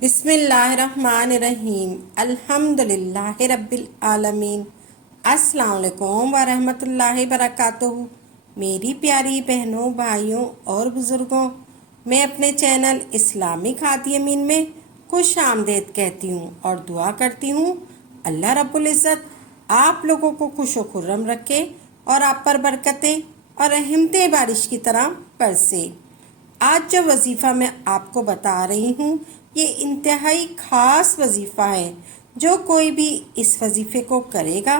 بسم اللہ الرحمن الرحیم الحمدللہ رب العالمین۔ السلام علیکم ورحمۃ اللہ وبرکاتہ۔ میری پیاری بہنوں، بھائیوں اور بزرگوں، میں اپنے چینل اسلامی کھادی امین میں خوش آمدید کہتی ہوں اور دعا کرتی ہوں اللہ رب العزت آپ لوگوں کو خوش و خرم رکھے اور آپ پر برکتیں اور رحمتیں بارش کی طرح برسے۔ آج جو وظیفہ میں آپ کو بتا رہی ہوں یہ انتہائی خاص وظیفہ ہے۔ جو کوئی بھی اس وظیفے کو کرے گا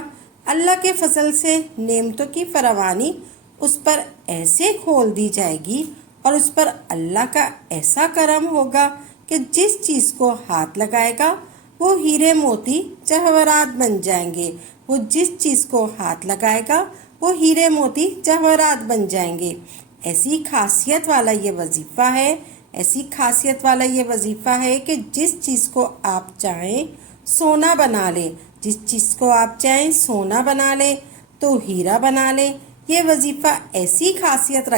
اللہ کے فضل سے نعمتوں کی فراوانی اس پر ایسے کھول دی جائے گی اور اس پر اللہ کا ایسا کرم ہوگا کہ جس چیز کو ہاتھ لگائے گا وہ ہیرے موتی جواہرات بن جائیں گے۔ وہ جس چیز کو ہاتھ لگائے گا وہ ہیرے موتی جواہرات بن جائیں گے۔ ایسی خاصیت والا یہ وظیفہ ہے کہ جس چیز کو آپ چاہیں سونا بنا لیں، جس چیز کو آپ چاہیں سونا بنا لیں تو ہیرا بنا لیں۔ یہ وظیفہ ایسی خاصیت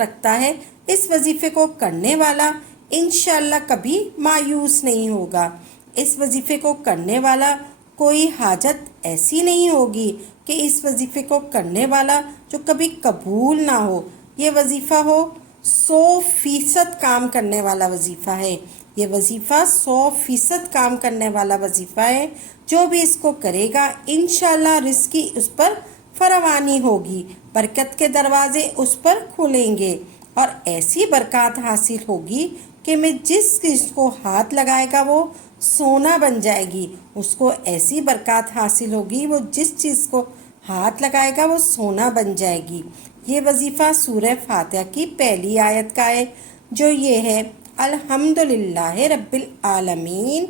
رکھتا ہے اس وظیفے کو کرنے والا انشاءاللہ کبھی مایوس نہیں ہوگا۔ اس وظیفے کو کرنے والا کوئی حاجت ایسی نہیں ہوگی کہ اس وظیفے کو کرنے والا جو کبھی قبول نہ ہو۔ یہ وظیفہ 100% کام کرنے والا وظیفہ ہے۔ یہ وظیفہ 100% کام کرنے والا وظیفہ ہے۔ جو بھی اس کو کرے گا انشاءاللہ رزق کی اس پر فراوانی ہوگی، برکت کے دروازے اس پر کھلیں گے اور ایسی برکات حاصل ہوگی کہ میں جس چیز کو ہاتھ لگائے گا وہ سونا بن جائے گی۔ اس کو ایسی برکات حاصل ہوگی، وہ جس چیز کو ہاتھ لگائے گا وہ سونا بن جائے گی۔ یہ وظیفہ سورہ فاتحہ کی پہلی آیت کا ہے جو یہ ہے الحمدللہ رب العالمین،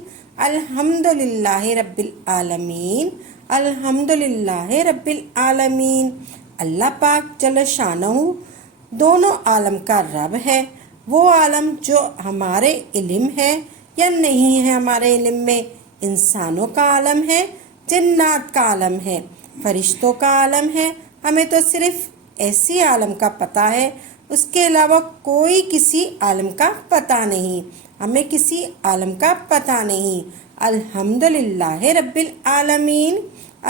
الحمدللہ رب العالمین، الحمدللہ رب العالمین۔ اللہ پاک جل شانہ دونوں عالم کا رب ہے۔ وہ عالم جو ہمارے علم ہے یا نہیں ہے ہمارے علم میں، انسانوں کا عالم ہے، جنات کا عالم ہے، فرشتوں کا عالم ہے۔ ہمیں تو صرف ایسی عالم کا پتہ ہے، اس کے علاوہ کوئی کسی عالم کا پتہ نہیں۔ ہمیں کسی عالم کا پتہ نہیں۔ الحمدللہ رب العالمین،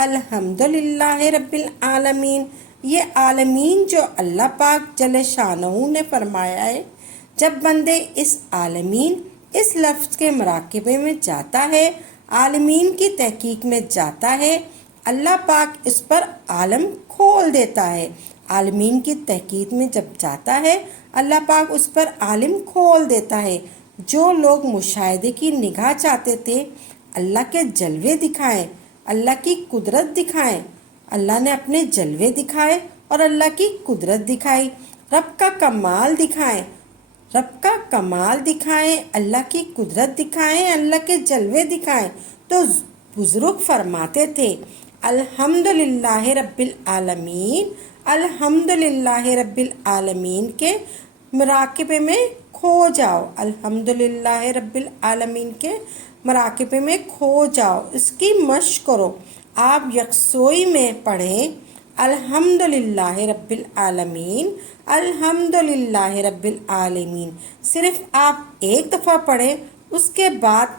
الحمدللہ رب العالمین۔ یہ عالمین جو اللہ پاک جل شانہ نے فرمایا ہے، جب بندے اس عالمین اس لفظ کے مراقبے میں جاتا ہے، عالمین کی تحقیق میں جاتا ہے، اللہ پاک اس پر عالم کھول دیتا ہے۔ عالمین کی تحقیق میں جب جاتا ہے اللہ پاک اس پر عالم کھول دیتا ہے۔ جو لوگ مشاہدے کی نگاہ چاہتے تھے، اللہ کے جلوے دکھائیں، اللہ کی قدرت دکھائیں، اللہ نے اپنے جلوے دکھائے اور اللہ کی قدرت دکھائی، رب کا کمال دکھائیں، اللہ کی قدرت دکھائیں، اللہ کے جلوے دکھائیں۔ تو بزرگ فرماتے تھے الحمدللہ رب العالمین، الحمدللہ رب العالمین کے مراقبے میں کھو جاؤ، الحمدللہ رب العالمین کے مراقبے میں کھو جاؤ، اس کی مشق کرو۔ آپ یکسوئی میں پڑھیں الحمدللہ رب العالمین، الحمدللہ رب العالمین۔ صرف آپ ایک دفعہ پڑھیں، اس کے بعد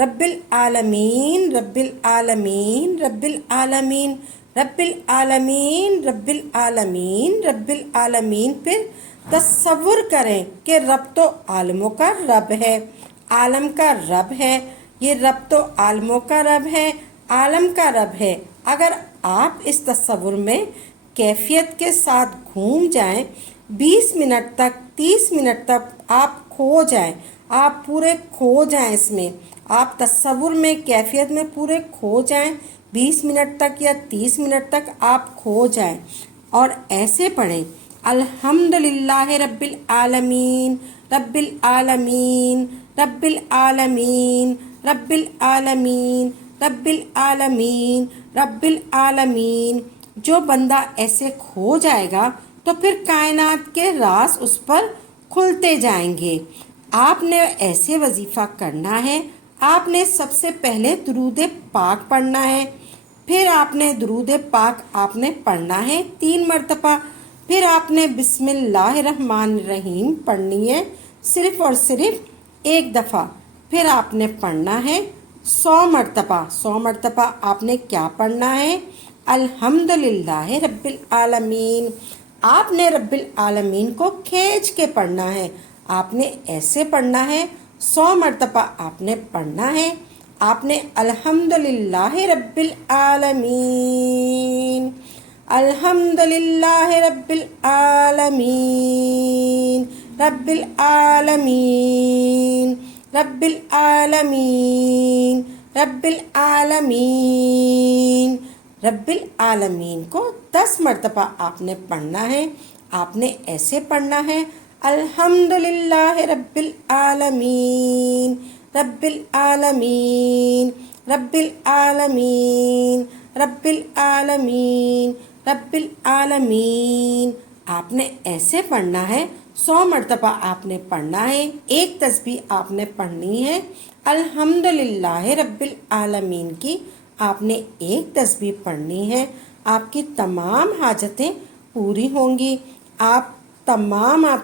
رب العالمین، رب العالمین، رب العالمین، رب العالمین، رب العالمین، رب العالمین۔ پھر تصور کریں کہ رب تو عالموں کا رب ہے، عالم کا رب ہے۔ یہ رب تو عالموں کا رب ہے، عالم کا رب ہے۔ اگر آپ اس تصور میں کیفیت کے ساتھ گھوم جائیں، 20 منٹ تک، 30 منٹ تک آپ کھو جائیں، آپ پورے کھو جائیں اس میں، آپ تصور میں کیفیت میں پورے کھو جائیں، 20 منٹ تک یا 30 منٹ تک آپ کھو جائیں اور ایسے پڑھیں الحمدللہ رب العالمین، رب العالمین، رب العالمین، رب العالمین، رب العالمین، رب العالمین۔ جو بندہ ایسے کھو جائے گا تو پھر کائنات کے راز اس پر کھلتے جائیں گے۔ آپ نے ایسے وظیفہ کرنا ہے۔ آپ نے سب سے پہلے درود پاک پڑھنا ہے، پھر آپ نے درود پاک پڑھنا ہے 3 مرتبہ، پھر آپ نے بسم اللہ الرحمن الرحیم پڑھنی ہے صرف اور صرف ایک دفعہ. پھر آپ نے پڑھنا ہے 100 مرتبہ. 100 مرتبہ آپ نے کیا پڑھنا ہے؟ الحمدللہ رب العالمین. آپ نے رب العالمین کو کھینچ کے پڑھنا ہے. آپ نے ایسے پڑھنا ہے. 100 مرتبہ آپ نے پڑھنا ہے. آپ نے الحمدللہ رب العالمین، الحمدللہ رب العالمین، رب العالمین، رب العالمین، رب العالمین. رب العالمین کو 10 مرتبہ آپ نے پڑھنا ہے. آپ نے ایسے پڑھنا ہے الحمدللہ رب العالمین، رب العالمین، رب العالمین، رب العالمین، رب العالمین. آپ نے ایسے پڑھنا ہے. 100 مرتبہ آپ نے پڑھنا ہے. ایک تسبیح آپ نے پڑھنی ہے الحمدللہ رب العالمین کی. آپ نے ایک تسبیح پڑھنی ہے. آپ کی تمام حاجتیں پوری ہوں گی. آپ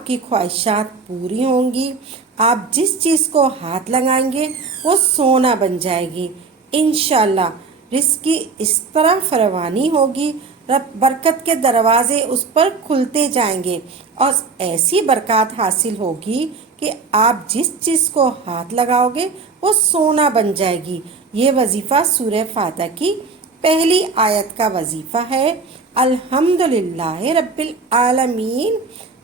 کی خواہشات پوری ہوں گی. آپ جس چیز کو ہاتھ لگائیں گے وہ سونا بن جائے گی انشاءاللہ. رزق کی اس طرح فراوانی ہوگی، برکت کے دروازے اس پر کھلتے جائیں گے اور ایسی برکات حاصل ہوگی کہ آپ جس چیز کو ہاتھ لگاؤ گے وہ سونا بن جائے گی. یہ وظیفہ سورہ فاتحہ کی پہلی آیت کا وظیفہ ہے. الحمدللہ رب العالمین،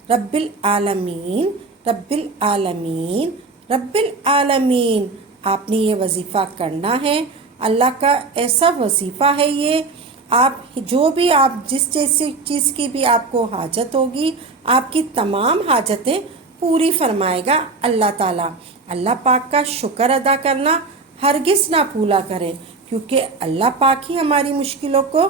رب العالمین، رب العالمین، رب العالمین. آپ نے یہ وظیفہ کرنا ہے. اللہ کا ایسا وظیفہ ہے یہ. آپ جس چیز کی بھی آپ کو حاجت ہوگی، آپ کی تمام حاجتیں پوری فرمائے گا اللہ تعالیٰ. اللہ پاک کا شکر ادا کرنا ہرگز نہ بھولا کریں، کیونکہ اللہ پاک ہی ہماری مشکلوں کو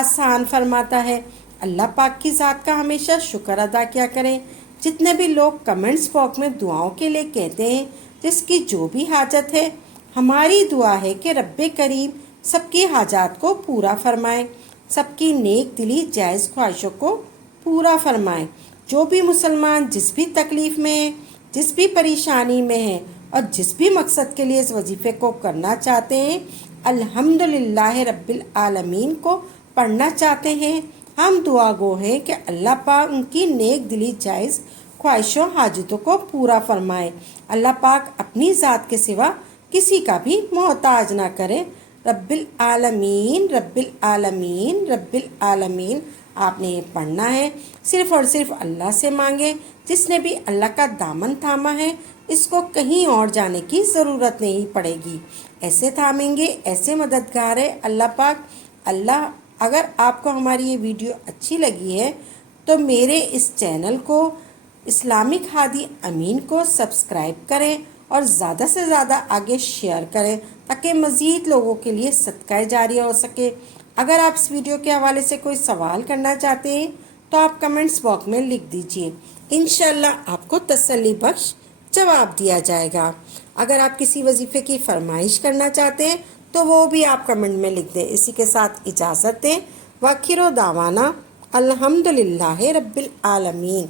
آسان فرماتا ہے. اللہ پاک کی ذات کا ہمیشہ شکر ادا کیا کریں. جتنے بھی لوگ کمنٹس باکس میں دعاؤں کے لیے کہتے ہیں، جس کی جو بھی حاجت ہے، ہماری دعا ہے کہ رب کریم سب کی حاجات کو پورا فرمائے، سب کی نیک دلی جائز خواہشوں کو پورا فرمائے. جو بھی مسلمان جس بھی تکلیف میں ہیں، جس بھی پریشانی میں ہیں اور جس بھی مقصد کے لیے اس وظیفے کو کرنا چاہتے ہیں، الحمدللہ رب العالمین کو پڑھنا چاہتے ہیں، ہم دعا گو ہیں کہ اللہ پاک ان کی نیک دلی جائز خواہشوں حاجتوں کو پورا فرمائے. اللہ پاک اپنی ذات کے سوا کسی کا بھی محتاج نہ کرے. رب العالمین، رب العالمین، رب العالمین. آپ نے یہ پڑھنا ہے. صرف اور صرف اللہ سے مانگیں. جس نے بھی اللہ کا دامن تھاما ہے، اس کو کہیں اور جانے کی ضرورت نہیں پڑے گی. ایسے تھامیں گے، ایسے مددگار ہے اللہ پاک. اللہ، اگر آپ کو ہماری یہ ویڈیو اچھی لگی ہے تو میرے اس چینل کو اسلامک ہادی امین کو سبسکرائب کریں اور زیادہ سے زیادہ آگے شیئر کریں تاکہ مزید لوگوں کے لیے صدقہ جاریہ ہو سکے. اگر آپ اس ویڈیو کے حوالے سے کوئی سوال کرنا چاہتے ہیں تو آپ کمنٹس باکس میں لکھ دیجئے. انشاءاللہ آپ کو تسلی بخش جواب دیا جائے گا. اگر آپ کسی وظیفے کی فرمائش کرنا چاہتے ہیں تو وہ بھی آپ کمنٹ میں لکھ دیں. اسی کے ساتھ اجازت دیں. وآخر دعوانا الحمدللہ رب العالمین.